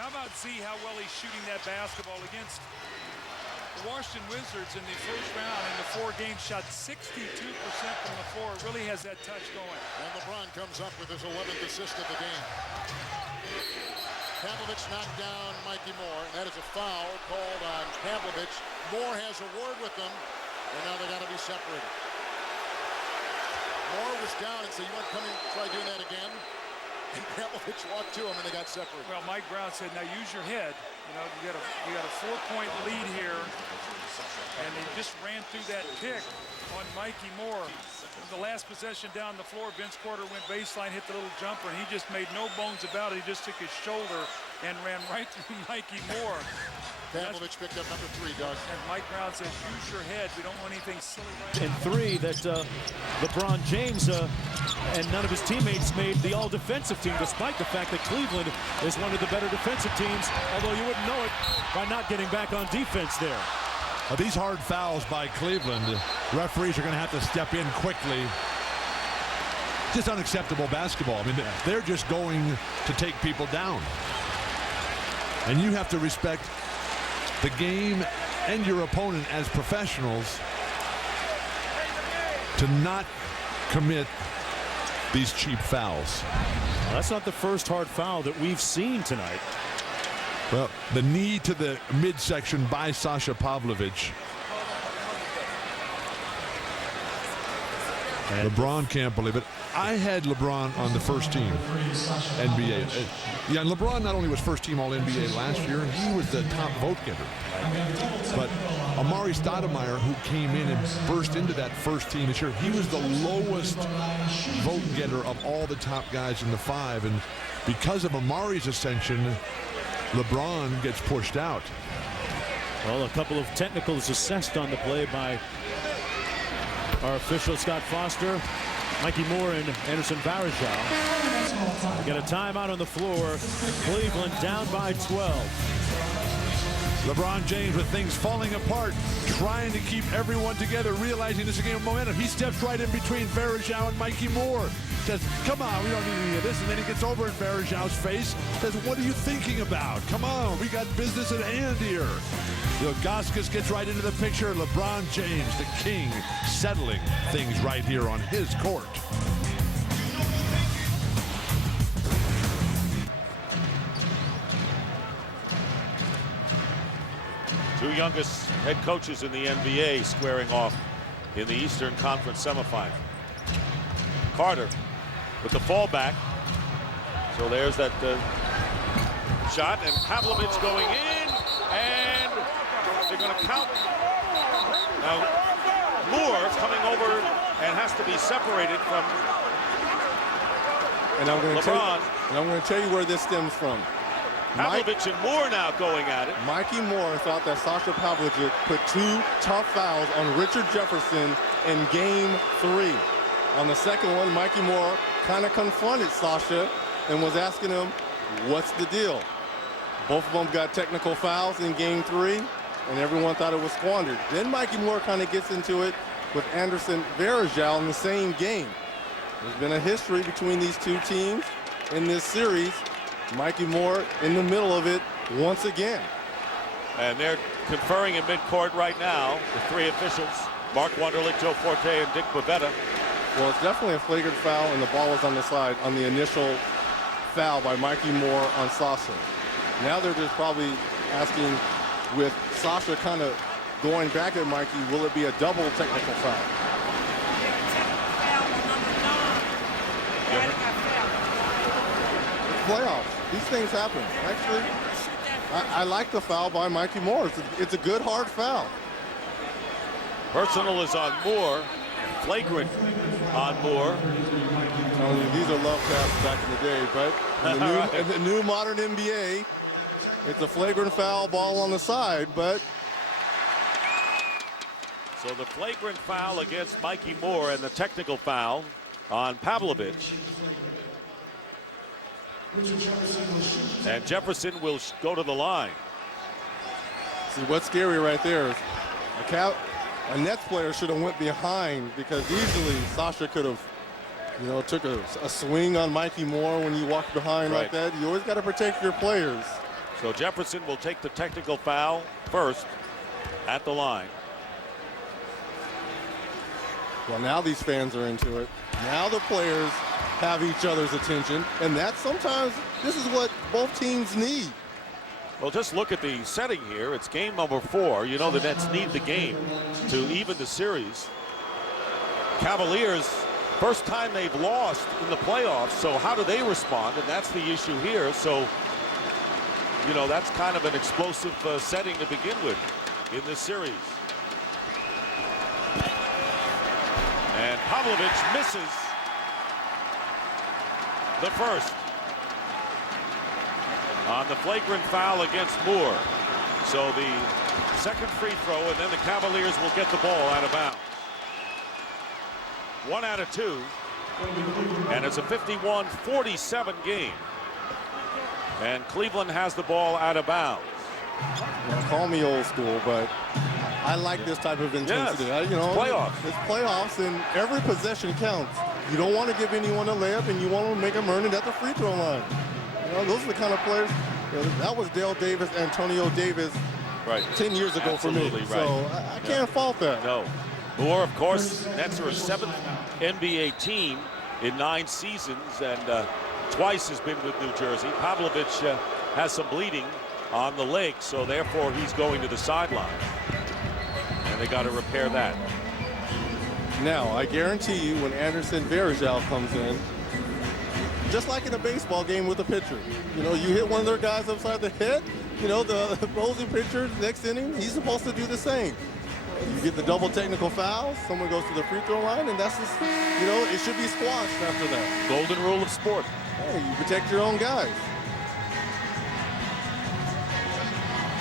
How about see how well he's shooting that basketball against the Washington Wizards in the first round. In the 4 games, shot 62% from the floor. Really has that touch going. And LeBron comes up with his 11th assist of the game. Pavlovic knocked down Mikki Moore, and that is a foul called on Pavlovic. Moore has a word with them, and now they got to be separated. Moore was down and said, "You want to come in and try doing that again?" And Pavlovic walked to him, and they got separated. Well, Mike Brown said, "Now use your head. You know, you got a 4-point lead here," and they just ran through that pick on Mikki Moore. The last possession down the floor, Vince Carter went baseline, hit the little jumper, and he just made no bones about it. He just took his shoulder and ran right through Mikki Moore. Pavlovic picked up number 3, Doug. And Mike Brown says, "Use your head. We don't want anything silly." And 3 that LeBron James and none of his teammates made the all-defensive team, despite the fact that Cleveland is one of the better defensive teams, although you wouldn't know it by not getting back on defense there. These hard fouls by Cleveland, referees are going to have to step in quickly. Just unacceptable basketball. I mean, they're just going to take people down. And you have to respect the game and your opponent as professionals to not commit these cheap fouls. Well, that's not the first hard foul that we've seen tonight. Well, the knee to the midsection by Sasha Pavlovic. And LeBron can't believe it. I had LeBron on the first team NBA. Yeah, and LeBron not only was first team All-NBA last year, he was the top vote getter. But Amari Stoudemire, who came in and burst into that first team this year, he was the lowest vote getter of all the top guys in the 5. And because of Amari's ascension, LeBron gets pushed out. Well, a couple of technicals assessed on the play by our official Scott Foster, Mikki Moore, and Anderson Varejao. We get a timeout on the floor. Cleveland down by 12. LeBron James, with things falling apart, trying to keep everyone together, realizing this is a game of momentum. He steps right in between Varejao and Mikki Moore. Says, "Come on, we don't need any of this." And then he gets over in Varejao's face. Says, "What are you thinking about? Come on, we got business at hand here." Ilgauskas gets right into the picture. LeBron James, the king, settling things right here on his court. Two youngest head coaches in the NBA squaring off in the Eastern Conference Semifinal. Carter with the fallback. So there's that shot, and Pavlovic going in, and they're going to count. Now Moore coming over and has to be separated from LeBron. I'm going to tell you where this stems from. Pavlovic and Moore now going at it. Mikki Moore thought that Sasha Pavlovic put 2 tough fouls on Richard Jefferson in game 3. On the second one, Mikki Moore kind of confronted Sasha and was asking him, "What's the deal?" Both of them got technical fouls in game 3, and everyone thought it was squandered. Then Mikki Moore kind of gets into it with Anderson Varejao in the same game. There's been a history between these two teams in this series. Mikki Moore in the middle of it once again. And they're conferring in midcourt right now, the 3 officials, Mark Wunderlich, Joe Forte, and Dick Bavetta. Well, it's definitely a flagrant foul, and the ball was on the side on the initial foul by Mikki Moore on Sasha. Now they're just probably asking, with Sasha kind of going back at Mikki, will it be a double technical foul? It's playoffs. These things happen. Actually, I like the foul by Mikki Moore. It's a good, hard foul. Personal is on Moore. Flagrant on Moore. These are love taps back in the day, but in the new modern NBA, it's a flagrant foul, ball on the side, but... So the flagrant foul against Mikki Moore and the technical foul on Pavlovic. And Jefferson will go to the line. See, what's scary right there is a Nets player should have went behind, because easily Sasha could have, took a swing on Mikki Moore when you walk behind like that. You always got to protect your players. So Jefferson will take the technical foul first at the line. Well, now these fans are into it. Now the players have each other's attention, and that's sometimes this is what both teams need. Well, just look at the setting here. It's game number 4. You know the Nets need the game to even the series. Cavaliers, first time they've lost in the playoffs, so how do they respond? And that's the issue here. So, you know, that's kind of an explosive setting to begin with in this series. And Pavlovic misses the first on the flagrant foul against Moore. So the second free throw, and then the Cavaliers will get the ball out of bounds. 1 out of 2, and it's a 51-47 game. And Cleveland has the ball out of bounds. Well, call me old school, but I like this type of intensity. Yes, You know, it's playoffs. It's playoffs, and every possession counts. You don't want to give anyone a layup, and you want to make them earn it at the free throw line. You know, those are the kind of players. You know, that was Dale Davis, Antonio Davis, Right. 10 years ago Absolutely for me. right. So I can't fault that. No. Moore, of course, Nets are a 7th NBA team in 9 seasons, and twice has been with New Jersey. Pavlovic has some bleeding on the leg, so therefore he's going to the sideline. And they got to repair that. Now, I guarantee you when Anderson Varejao comes in, just like in a baseball game with a pitcher, you know, you hit one of their guys upside the head, you know, the opposing pitcher next inning, he's supposed to do the same. You get the double technical foul, someone goes to the free throw line, and that's just, you know, it should be squashed after that. Golden rule of sport. Hey, you protect your own guys.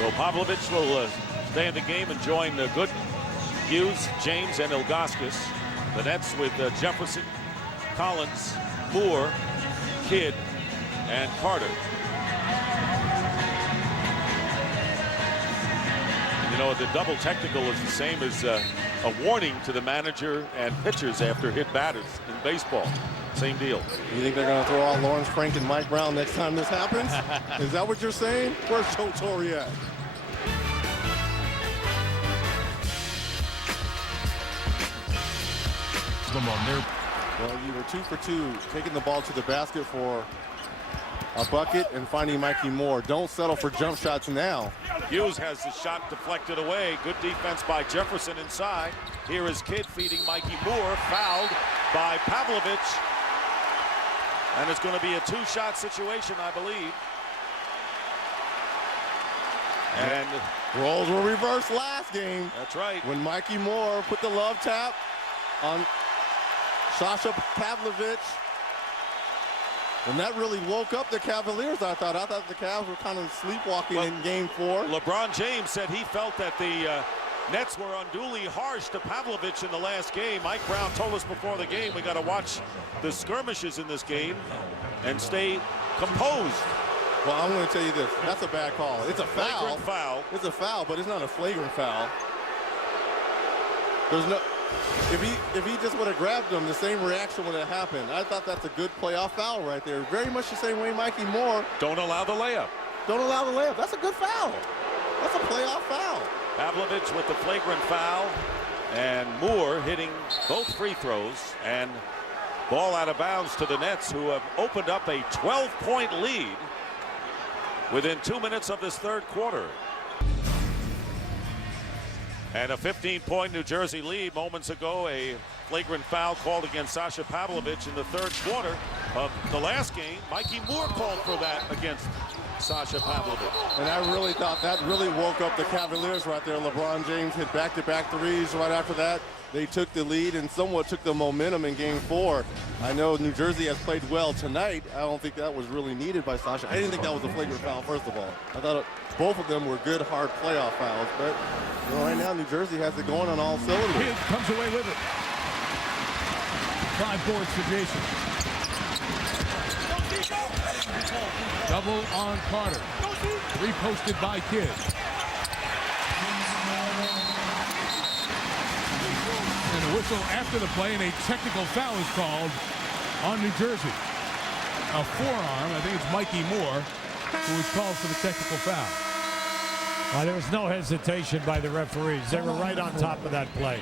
Well, Pavlovic will stay in the game and join Good, Hughes, James, and Ilgauskas. The Nets with Jefferson, Collins, Moore, Kidd, and Carter. You know, the double technical is the same as a warning to the manager and pitchers after hit batters in baseball. Same deal. You think they're going to throw out Lawrence Frank and Mike Brown next time this happens? Is that what you're saying? Where's Joe Torre at? Well, you were 2 for 2, taking the ball to the basket for a bucket and finding Mikki Moore. Don't settle for jump shots now. Hughes has the shot deflected away. Good defense by Jefferson inside. Here is Kidd feeding Mikki Moore, fouled by Pavlovic. And it's going to be a 2-shot situation, I believe. And roles were reversed last game. That's right. When Mikki Moore put the love tap on Sasha Pavlovic. And that really woke up the Cavaliers, I thought. I thought the Cavs were kind of sleepwalking in game 4. LeBron James said he felt that the Nets were unduly harsh to Pavlovic in the last game. Mike Brown told us before the game we got to watch the skirmishes in this game and stay composed. Well, I'm going to tell you this. That's a bad call. It's a foul. Flagrant foul. It's a foul, but it's not a flagrant foul. There's no... If he just would have grabbed him, the same reaction would have happened. I thought that's a good playoff foul right there. Very much the same way Mikki Moore. Don't allow the layup. Don't allow the layup. That's a good foul. That's a playoff foul. Pavlovic with the flagrant foul, and Moore hitting both free throws, and ball out of bounds to the Nets, who have opened up a 12-point lead within 2 minutes of this third quarter. And a 15-point New Jersey lead. Moments ago, a flagrant foul called against Sasha Pavlovic in the third quarter of the last game. Mikki Moore called for that against Sasha Pavlovic. And I really thought that really woke up the Cavaliers right there. LeBron James hit back-to-back threes right after that. They took the lead and somewhat took the momentum in game 4. I know New Jersey has played well tonight. I don't think that was really needed by Sasha. I didn't think that was a flagrant foul, first of all. I thought both of them were good, hard playoff fouls. But you know, right now, New Jersey has it going on all cylinders. Kidd comes away with it. 5 boards for Jason. Double on Carter. 3 posted by Kidd. And a whistle after the play, and a technical foul is called on New Jersey. A forearm, I think it's Mikki Moore. who was called for the technical foul. There was no hesitation by the referees. They were right on top of that play.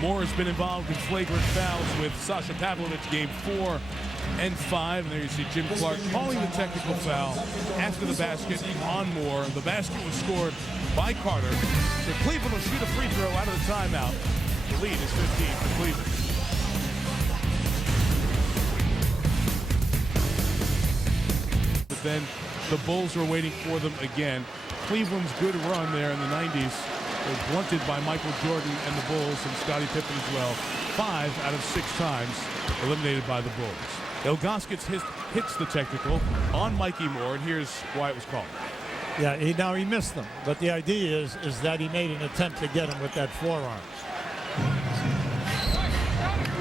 Moore has been involved in flagrant fouls with Sasha Pavlovic game 4 and 5. And there you see Jim Clark calling the technical foul after the basket on Moore. The basket was scored by Carter. So Cleveland will shoot a free throw out of the timeout. The lead is 15 for Cleveland. But then the Bulls are waiting for them again. Cleveland's good run there in the 90s was blunted by Michael Jordan and the Bulls and Scottie Pippen as well. 5 out of 6 times eliminated by the Bulls. Ilgauskas hits the technical on Mikki Moore, and here's why it was called. Yeah, he missed them. But the idea is that he made an attempt to get him with that forearm.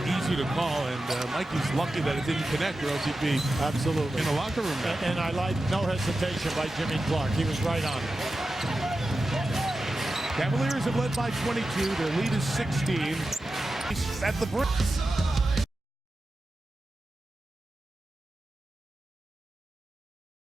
Easy to call, and Mikey's lucky that it didn't connect, or else he'd be absolutely in the locker room now. And I like no hesitation by Jimmy Clark. He was right on it. Cavaliers have led by 22. Their lead is 16. At the break.